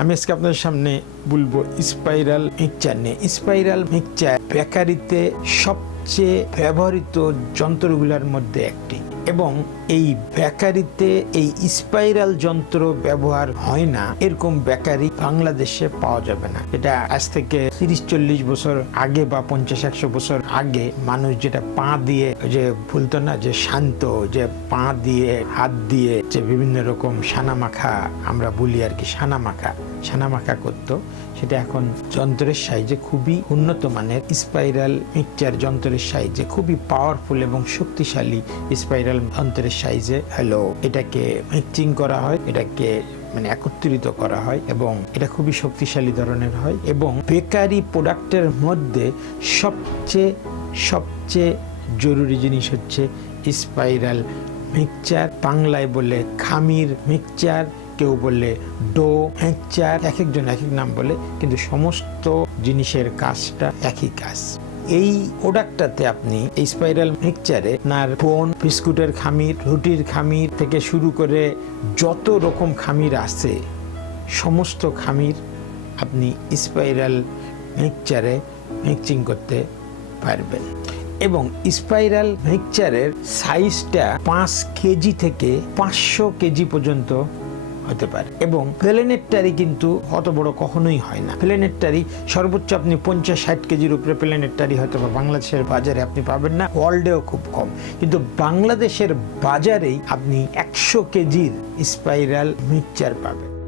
আমি আজকে আপনাদের সামনে বলব স্পাইরাল মিক্সচার নিয়ে। স্পাইরাল মিক্সচার বেকারিতে সবচেয়ে ব্যবহৃত যন্ত্রগুলোর মধ্যে একটি। এবং এই বেকারিতে এই স্পাইরাল যন্ত্র ব্যবহার হয় না, এরকম বেকারি বাংলাদেশে পাওয়া যাবে না। এটা আজ থেকে তিরিশ চল্লিশ বছর আগে বা পঞ্চাশ একশো বছর আগে মানুষ যেটা পা দিয়ে যে ভুলতো না, যে শান্ত, যে পা দিয়ে, হাত দিয়ে, যে বিভিন্ন রকম সানা মাখা আমরা বলি আর কি সানা মাখা সানা মাখা করতো, সেটা এখন যন্ত্রের সাইজে খুবই উন্নত মানের স্পাইরাল মিক্সচার যন্ত্রের সাইজে খুবই পাওয়ারফুল এবং শক্তিশালী স্পাইরাল যন্ত্রের সাইজে হ্যালো এটাকে মিক্সিং করা হয়, এটাকে মানে একত্রিত করা হয় এবং এটা খুবই শক্তিশালী ধরনের হয় এবং বেকারি প্রোডাক্টের মধ্যে সবচেয়ে সবচেয়ে জরুরি জিনিস হচ্ছে স্পাইরাল মিক্সচার বাংলায় বলে খামির মিক্সচার কেউ বলে ডো মিক্সচার এক একজন এক এক নাম বলে, কিন্তু সমস্ত জিনিসের কাজটা একই কাজ। এই প্রোডাক্টটাতে আপনি এই স্পাইরাল মিক্সচারে আপনার বোন বিস্কুটের খামির, রুটির খামির থেকে শুরু করে যত রকম খামির আছে, সমস্ত খামির আপনি স্পাইরাল মিক্সচারে মিক্সিং করতে পারবেন। এবং স্পাইরাল মিক্সচারের সাইজটা পাঁচ কেজি থেকে পাঁচশো কেজি পর্যন্ত হতে পারে। এবং প্লেনেটারি কিন্তু অত বড় কখনোই হয় না। প্লেনেটারি সর্বোচ্চ আপনি পঞ্চাশ ষাট কেজির উপরে প্লেনেটারি হয়তো বা বাংলাদেশের বাজারে আপনি পাবেন না, ওয়ার্ল্ডেও খুব কম। কিন্তু বাংলাদেশের বাজারেই আপনি একশো কেজির স্পাইরাল মিক্সচার পাবেন।